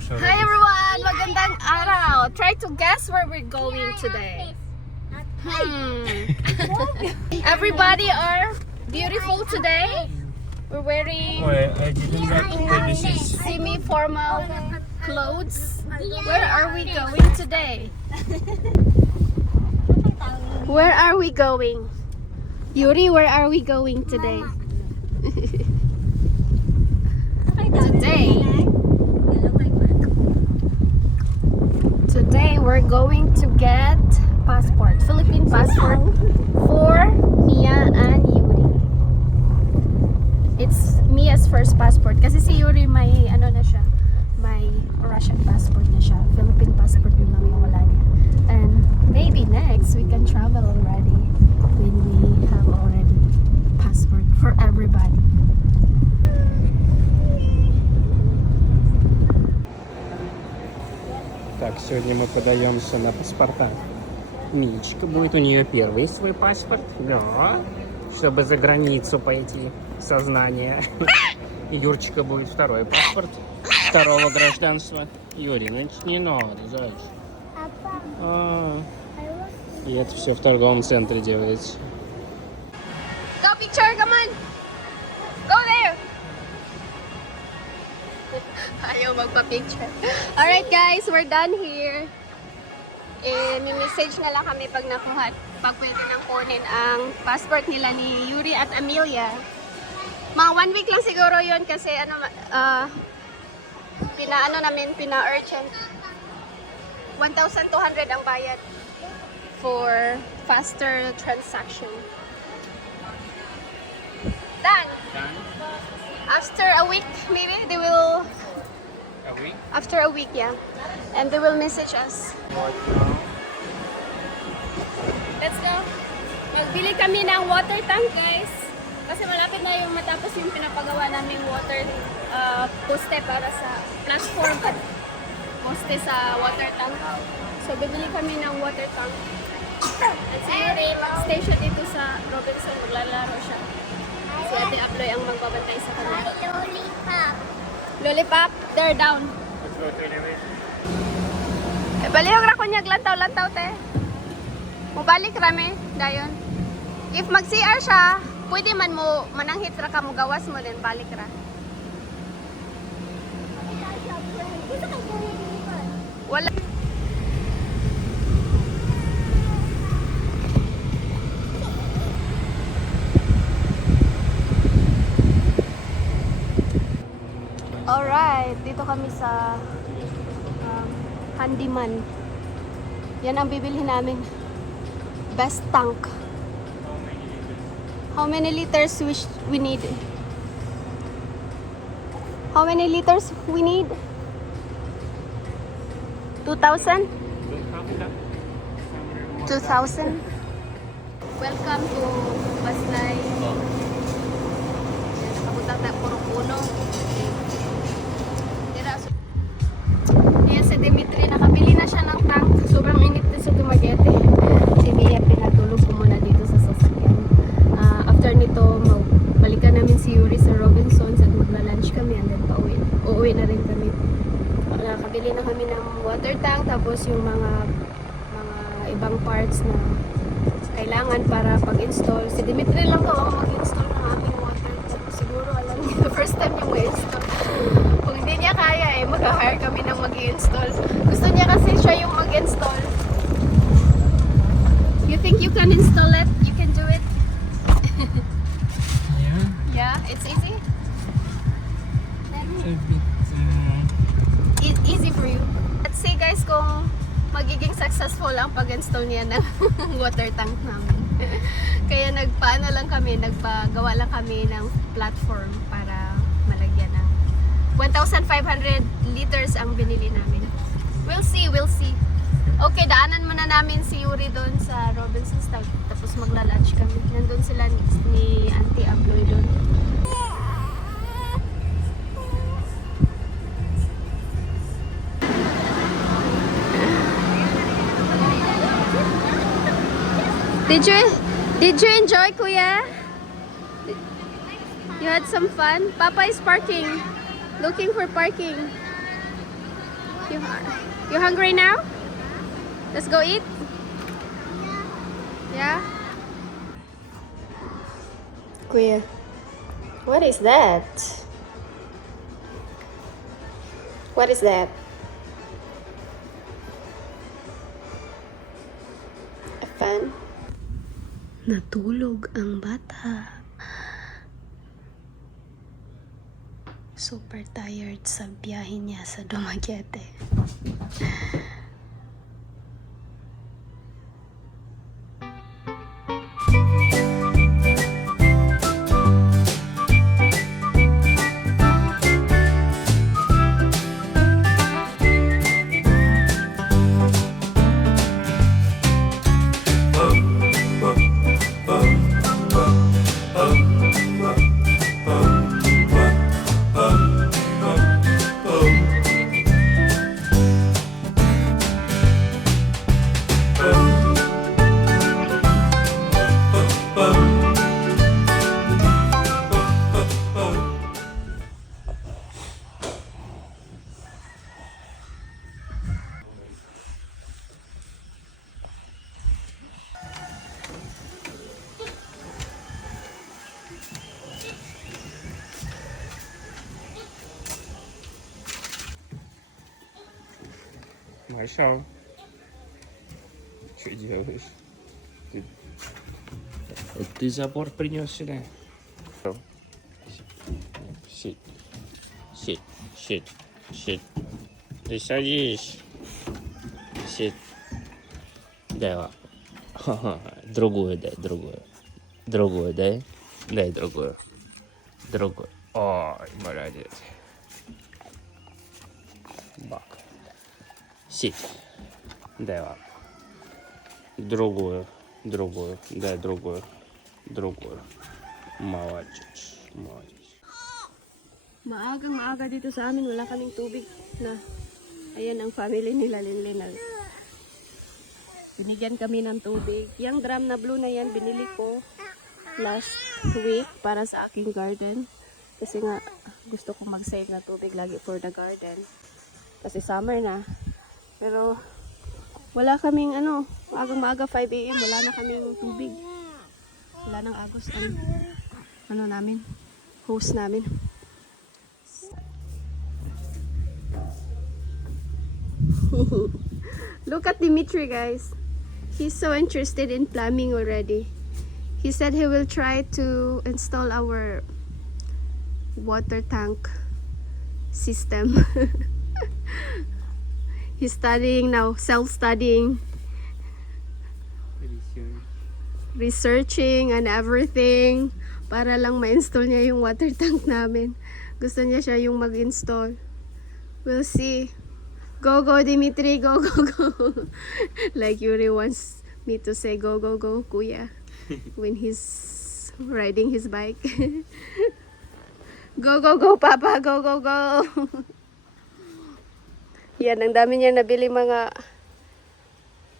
to show Hi everyone! Magandang araw! Try to guess where we're going today. Hmm. Everybody are beautiful today. We're wearing Wait, I didn't get this is semi-formal clothes. Where are we going today? Where are we going? Yuri, where are we going today? today, we're going to get passport, Philippine passport for Mia and Yuri. It's Mia's first passport kasi si Yuri may ano na siya, may Russian passport na siya. Philippine passport na lang yung wala niya. And maybe next we can travel already when we have already passport for everybody. Сегодня мы подаемся на паспорта. Мичка будет у нее первый свой паспорт. Да. Чтобы за границу пойти. Сознание. И Юрчика будет второй паспорт. Второго гражданства. Юрий, ну это не надо, зайчик. А, и это все в торговом центре делается. Go Ayaw magpa-picture. Alright guys, we're done here. May message na lang kami pag nakuha, pag pwede nang kunin ang passport nila ni Yuri at Amelia. Mga one week lang siguro yon kasi ano, ah, pinaano namin, pina-urgent. 1,200 ang bayad for faster transaction. Done. After a week, maybe they will. After a week, yeah, and they will message us. Let's go. Magbili kami ng water tank, guys. Kasi malapit na yung matapos yung pinapagawa naming water uh, poste para sa platform at poste sa water tank. So, bibili kami ng water tank. At si Yuri, station dito sa Robinson, maglalaro siya. Si Ate Aploy ang magbabantay sa kanya. Lollipop. Lollipop, they're down. Eh, balihog ra ko niya lantaw-lantaw te. Mubalik rame dayon. If mag-CR siya, pwede man mo mananghit ra ka mo gawas mo din balik ra. Wala. Alright, dito kami sa um, handyman. Yan ang bibili namin. Best tank. How many liters sh- we need? How many liters we need? 2,000? 2,000? Welcome to Baslay. Nakapunta tayo puro puno. Din sa Dumaguete. Si Mia, pinatulog ko muna dito sa sasakyan. Ah, after nito, balikan namin si Yuri sa Robinsons at magla-lunch kami and then pauwi. Uuwi na rin kami. Nakabili na kami ng water tank tapos yung mga mga ibang parts na kailangan para pag-install. Si Dimitri lang daw ang mag-install ng aming water tank. Siguro alam niya, first time niya mag-install. Kung hindi niya kaya eh, mag-hire kami ng mag-install. Gusto niya kasi siya yung mag-install. You think you can install it? You can do it? Yeah, Yeah, it's easy? it's a bit, uh, E- easy for you. Let's see guys kung magiging successful ang pag-install niya ng water tank namin. Kaya nagpaano lang kami, nagpagawa lang kami ng platform para malagyan ng 1,500 liters ang binili namin. We'll see, we'll see. Okay, daanan muna namin si Yuri doon sa Robinson's Tag- tapos magla-lunch kami. Nandun sila ni, ni Auntie Abloy doon. Did you did you enjoy, Kuya? You had some fun? Papa is parking. Looking for parking. You, you hungry now? Let's go eat? Yeah? Kuya, what is that? What is that? A fan? Natulog ang bata. Super tired sa biyahe niya sa Dumaguete. Маршал. Что делаешь? Ты... Это ты забор принес сюда? Сидь. Сидь. Сидь. Сидь. Ты садись. Сидь. Дай лапу. Ха-ха. Другую дай, другую. Другую дай. Дай другую. Другую. Ой, молодец. Бак. Сидь. Дай лапу. Другую. Другую. Дай другую. Другую. Молодец. Молодец. Maagang maaga dito sa amin, wala kaming tubig na ayan ang family nila Linlinal. Binigyan kami ng tubig. Yung drum na blue na yan, binili ko last week para sa aking garden. Kasi nga, gusto kong mag-save na tubig lagi for the garden. Kasi summer na. pero, wala kaming ano, maagang maaga 5 a.m. Wala na kaming tubig. Wala nang agos ang ano namin, host namin. Look at Dimitri, guys. He's so interested in plumbing already. He said he will try to install our water tank system. He's studying now, self-studying, researching and everything para lang ma-install niya yung water tank namin. Gusto niya siya yung mag-install. We'll see. Go, go, Dimitri. Go, go, go. like Yuri wants me to say, go, go, go, kuya. when he's riding his bike. go, go, go, papa. Go, go, go. Yan, ang dami niya nabili mga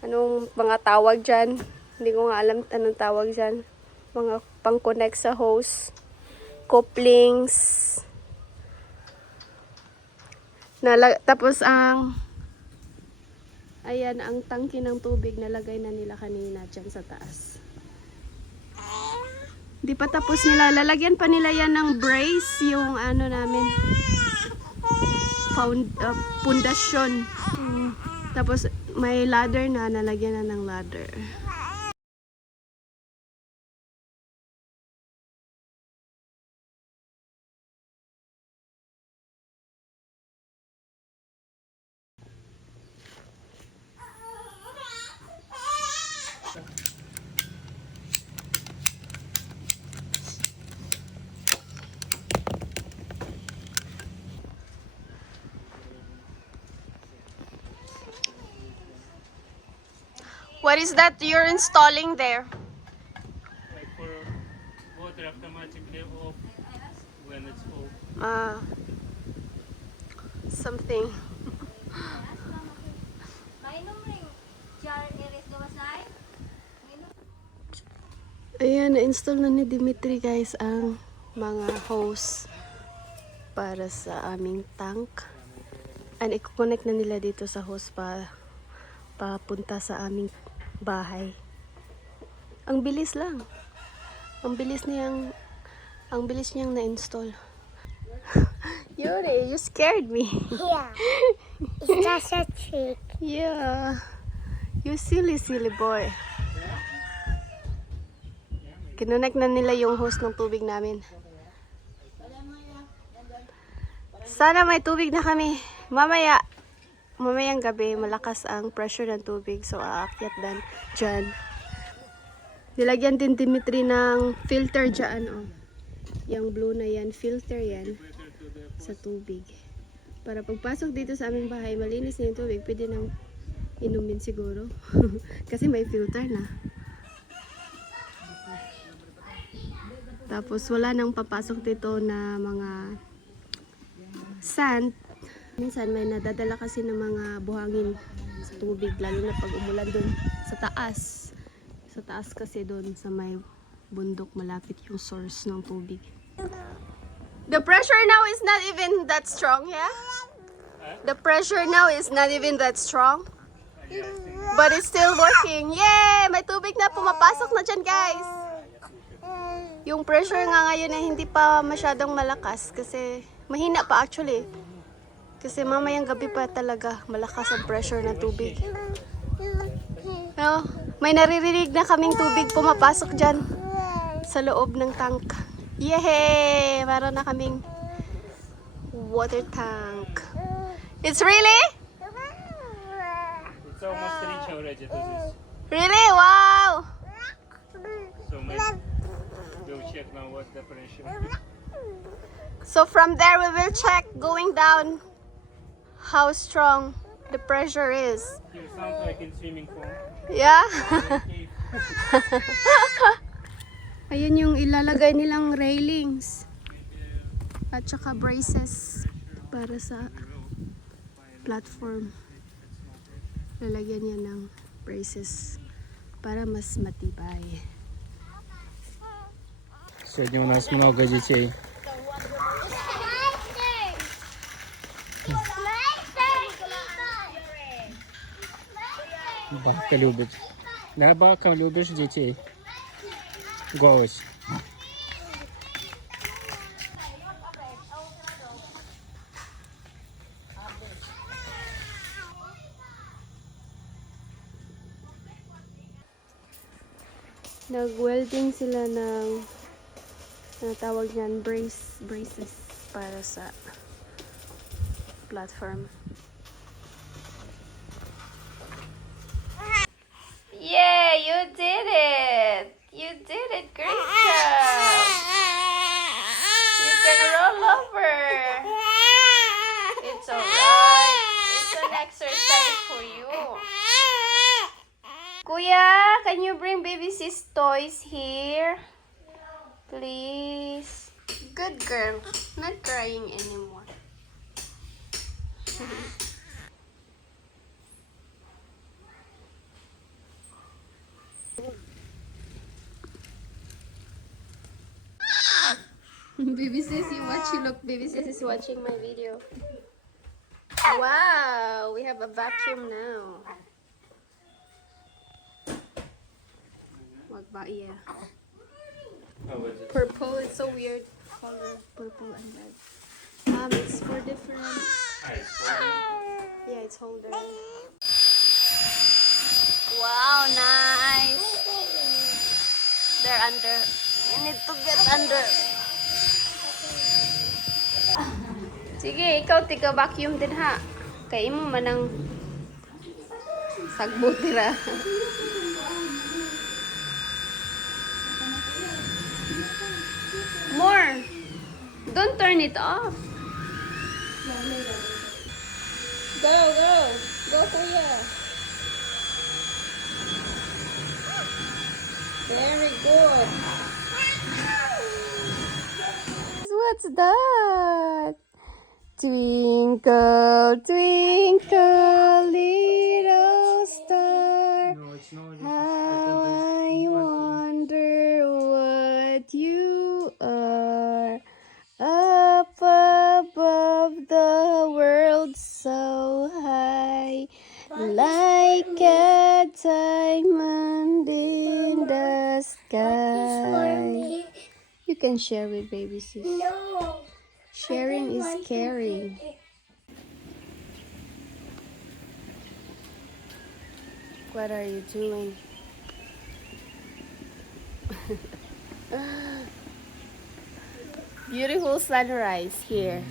anong mga tawag dyan. Hindi ko nga alam anong tawag dyan. Mga pang-connect sa hose. Couplings. Nala- tapos ang ayan ang tangki ng tubig nalagay na nila kanina dyan sa taas. Di pa tapos nila. Lalagyan pa nila yan ng brace yung ano namin. Found, uh, pundasyon. Tapos may ladder na. Nalagyan na ng ladder. What is that you're installing there? Like for water automatically off when it's full. Ah, something. Ayan, na-install na ni Dimitri guys ang mga hose para sa aming tank. And i-connect na nila dito sa host pa papunta sa aming bahay. Ang bilis lang. Ang bilis niyang ang bilis niyang na-install. Yuri, you scared me. Yeah. It's just a trick. Yeah. You silly, silly boy. Kinunek na nila yung hose ng tubig namin. Sana may tubig na kami. Mamaya, mamayang gabi, malakas ang pressure ng tubig. So, aakyat dan dyan. Nilagyan din Dimitri ng filter dyan, oh. Yung blue na yan, filter yan sa tubig. Para pagpasok dito sa aming bahay, malinis na yung tubig, pwede nang inumin siguro. Kasi may filter na. Tapos wala nang papasok dito na mga sand. Minsan may nadadala kasi ng mga buhangin sa tubig, lalo na pag umulan dun sa taas. Sa taas kasi dun sa may bundok malapit yung source ng tubig. The pressure now is not even that strong, yeah? The pressure now is not even that strong. But it's still working. Yay! May tubig na pumapasok na dyan, guys. Yung pressure nga ngayon ay hindi pa masyadong malakas kasi mahina pa actually. Kasi mamayang gabi pa talaga malakas ang pressure ng tubig. No, may naririnig na kaming tubig pumapasok dyan sa loob ng tank. Yay! Meron na kaming water tank. It's really? It's almost reach already to this. Really? Wow! So maybe we'll check now what's the pressure. So from there we will check going down how strong the pressure is. Here sounds like in swimming pool. Yeah? Ayan yung ilalagay nilang railings at saka braces para sa platform. Lalagyan niya ng braces para mas matibay. Сегодня у нас много детей. Бабка любит. Да, бабка, любишь детей? Голос. Nag-welding sila ng ano tawag niyan, brace, braces para sa platform. You did it! You did it! Great job! You can roll over! It's alright! It's an exercise for you! Kuya, can you bring baby sis toys here? Please. Good girl. Not crying anymore. baby you look. Baby sis is watching my video. Wow, we have a vacuum now. Wag ba? Yeah. Oh? Purple, it's so weird color. Purple and red. Um, it's for different. Yeah, it's holder. Wow, nice. They're under. You need to get under. Sige, ikaw tiga vacuum din ha. Kay mo manang sagbo tira. More. Don't turn it off. Go, go. Go, Kuya. Very good. What's that? Twinkle, twinkle, little star, how I wonder what you are. Up above the world so high, like a diamond in the sky. You can share with baby sister. No. Sharing is caring. What are you doing? Beautiful sunrise here.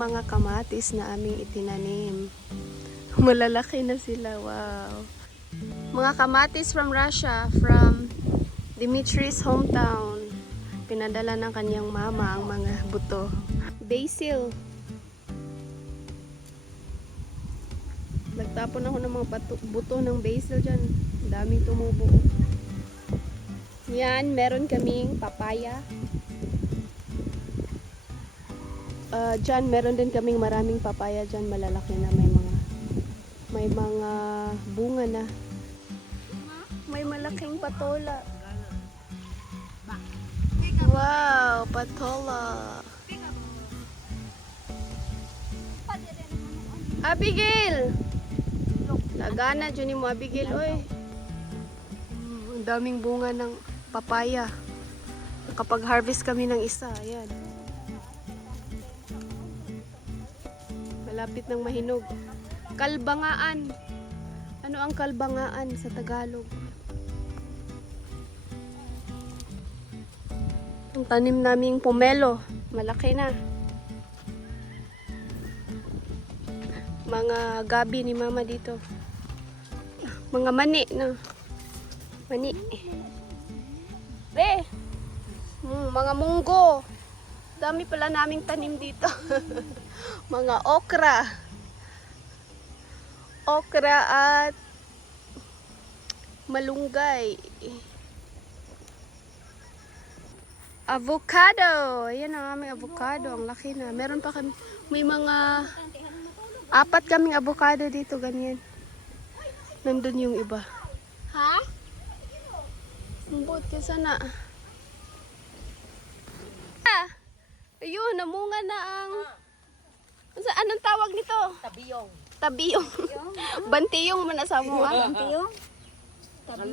Mga kamatis na aming itinanim. Malalaki na sila, wow. Mga kamatis from Russia, from Dimitri's hometown. Pinadala ng kanyang mama ang mga buto. Basil. Nagtapon ako ng mga bato- buto ng basil dyan. Daming tumubo. Yan, meron kaming papaya. Uh, dyan, meron din kaming maraming papaya dyan, malalaki na may mga may mga bunga na. May malaking patola. Wow, patola. Abigail! Nagana dyan mo, Abigail, oy. Mm, daming bunga ng papaya. Kapag harvest kami ng isa, ayan. Malapit ng mahinog. Kalbangaan. Ano ang kalbangaan sa Tagalog? Ang tanim naming pomelo. Malaki na. Mga gabi ni mama dito. Mga mani na. Mani. Re! Hmm, mga munggo. Dami pala naming tanim dito. mga okra. Okra at malunggay. Avocado. Ayan ang aming avocado. Ang laki na. Meron pa kami. May mga apat kaming avocado dito. Ganyan. Nandun yung iba. Ha? Sumbot ka sana. Ah! Ayun, namunga na ang... Sa anong tawag nito? Tabiyong. Tabiyong. Bantiyong man sa mo. ah. Tiyong.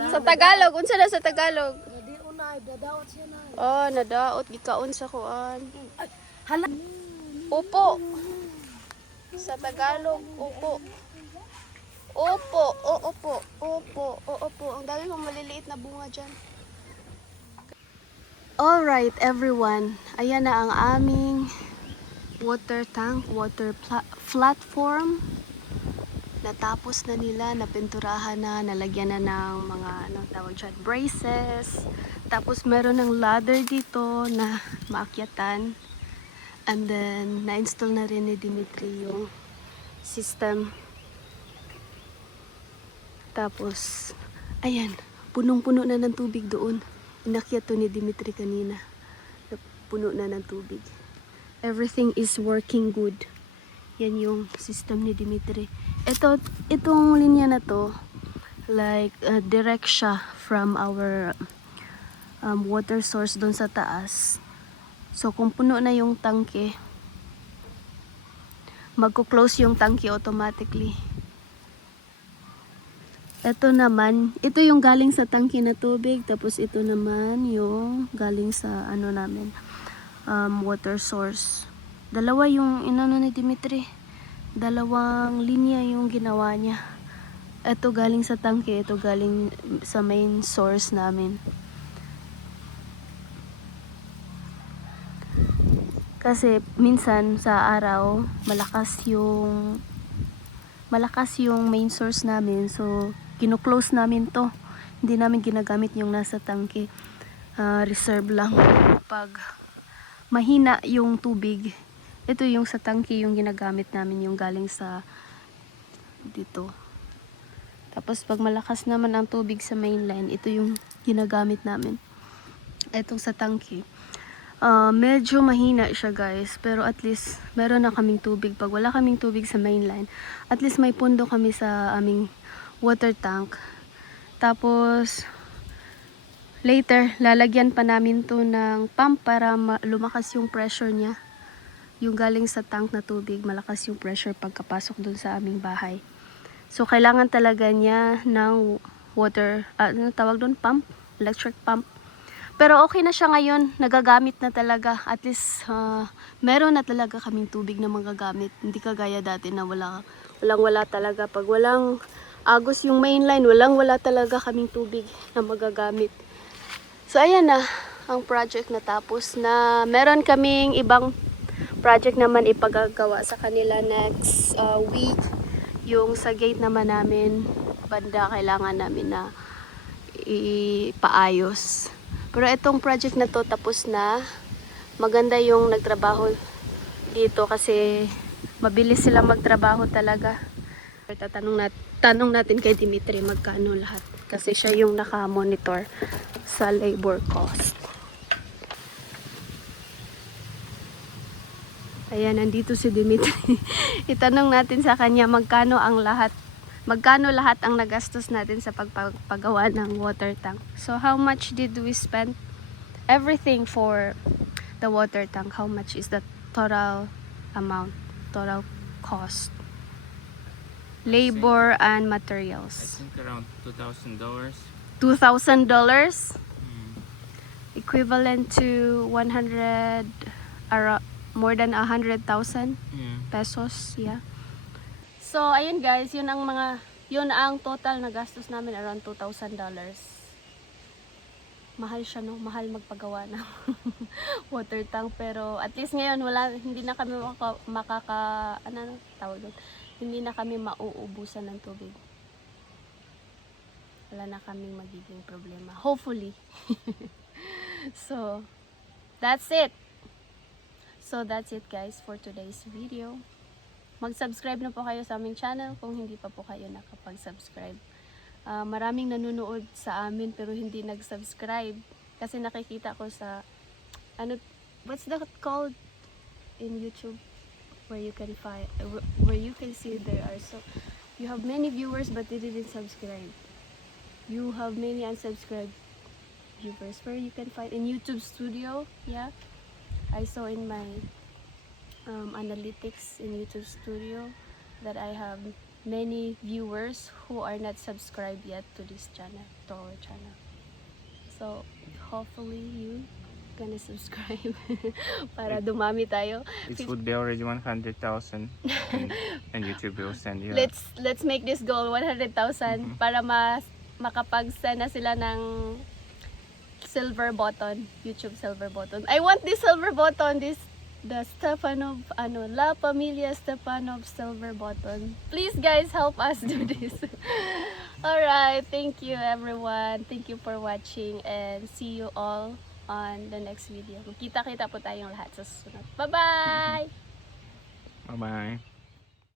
Sa Tagalog, unsa na sa Tagalog? Hindi unay, dadaot siya na. Oh, nadaot gikaon sa kuan. Hala. Upo. Sa Tagalog, upo. Opo, o opo, opo, o opo. Ang dami pang maliliit na bunga dyan. Alright, everyone. Ayan na ang aming water tank, water pla- platform. Natapos na nila, napinturahan na, nalagyan na ng mga ano tawag dyan, braces. Tapos meron ng ladder dito na maakyatan. And then, na-install na rin ni Dimitri yung system. Tapos, ayan, punong-puno na ng tubig doon. Inakyat to ni Dimitri kanina. Puno na ng tubig. Everything is working good. Yan yung system ni Dimitri. Ito, itong linya na to, like, uh, direct siya from our um, water source doon sa taas. So, kung puno na yung tangke, magko-close yung tangke automatically. Ito naman, ito yung galing sa tangke na tubig, tapos ito naman yung galing sa ano namin, um, water source. Dalawa yung inano ni Dimitri. Dalawang linya yung ginawa niya. Ito galing sa tangke, ito galing sa main source namin. Kasi minsan sa araw, malakas yung malakas yung main source namin. So, kino-close namin to. Hindi namin ginagamit yung nasa tangke. Ah, reserve lang. Pag mahina yung tubig, ito yung sa tangke yung ginagamit namin yung galing sa dito. Tapos pag malakas naman ang tubig sa mainline, ito yung ginagamit namin. Itong sa tangke. Ah, medyo mahina siya guys, pero at least meron na kaming tubig. Pag wala kaming tubig sa mainline, at least may pundo kami sa aming water tank. Tapos, later, lalagyan pa namin to ng pump para ma- lumakas yung pressure niya. Yung galing sa tank na tubig, malakas yung pressure pagkapasok dun sa aming bahay. So, kailangan talaga niya ng water, ah, ano tawag doon? Pump? Electric pump. Pero okay na siya ngayon, nagagamit na talaga. At least, ah, meron na talaga kaming tubig na magagamit. Hindi kagaya dati na wala, walang wala talaga. Pag walang agos yung mainline, walang wala talaga kaming tubig na magagamit. So, ayan na ang project natapos na meron kaming ibang project naman ipagagawa sa kanila next uh, week. Yung sa gate naman namin, banda kailangan namin na ipaayos. Pero itong project na to tapos na. Maganda yung nagtrabaho dito kasi mabilis sila magtrabaho talaga. Tatanong, nat tanong natin kay Dimitri magkano lahat. Kasi siya yung naka-monitor sa labor cost. Ayan, nandito si Dimitri. Itanong natin sa kanya magkano ang lahat magkano lahat ang nagastos natin sa pagpagawa ng water tank. So how much did we spend everything for the water tank? How much is the total amount, total cost? Labor and I materials. think around $2,000. $2,000 Mm. equivalent to 100 ara- more than 100,000 Yeah. pesos, yeah. So, ayun guys, yun ang mga, yun ang total na gastos namin around $2,000. Mahal siya, no? Mahal magpagawa ng water tank. Pero, at least ngayon, wala, hindi na kami makaka, makaka ano, tawag doon? Hindi na kami mauubusan ng tubig. Wala na kaming magiging problema. Hopefully. so, that's it. So, that's it guys for today's video. Mag-subscribe na po kayo sa aming channel kung hindi pa po kayo nakapag-subscribe. Ah, maraming nanonood sa amin pero hindi nag-subscribe kasi nakikita ko sa ano what's that called in YouTube where you can find where you can see there are so you have many viewers but they didn't subscribe. You have many unsubscribed viewers where you can find in YouTube Studio, yeah. I saw in my um, analytics in YouTube Studio that I have many viewers who are not subscribed yet to this channel, to our channel. So, hopefully you gonna subscribe para dumami tayo. It would be already 100,000 and, and YouTube will send you. Let's let's make this goal 100,000 para mas makapag-send na sila ng silver button, YouTube silver button. I want this silver button, this the Stefanov ano La Familia Stefanov silver button. Please guys help us do this. all right, thank you everyone. Thank you for watching and see you all on the next video. Kita-kita po tayong lahat sa susunod. Bye-bye. Bye-bye.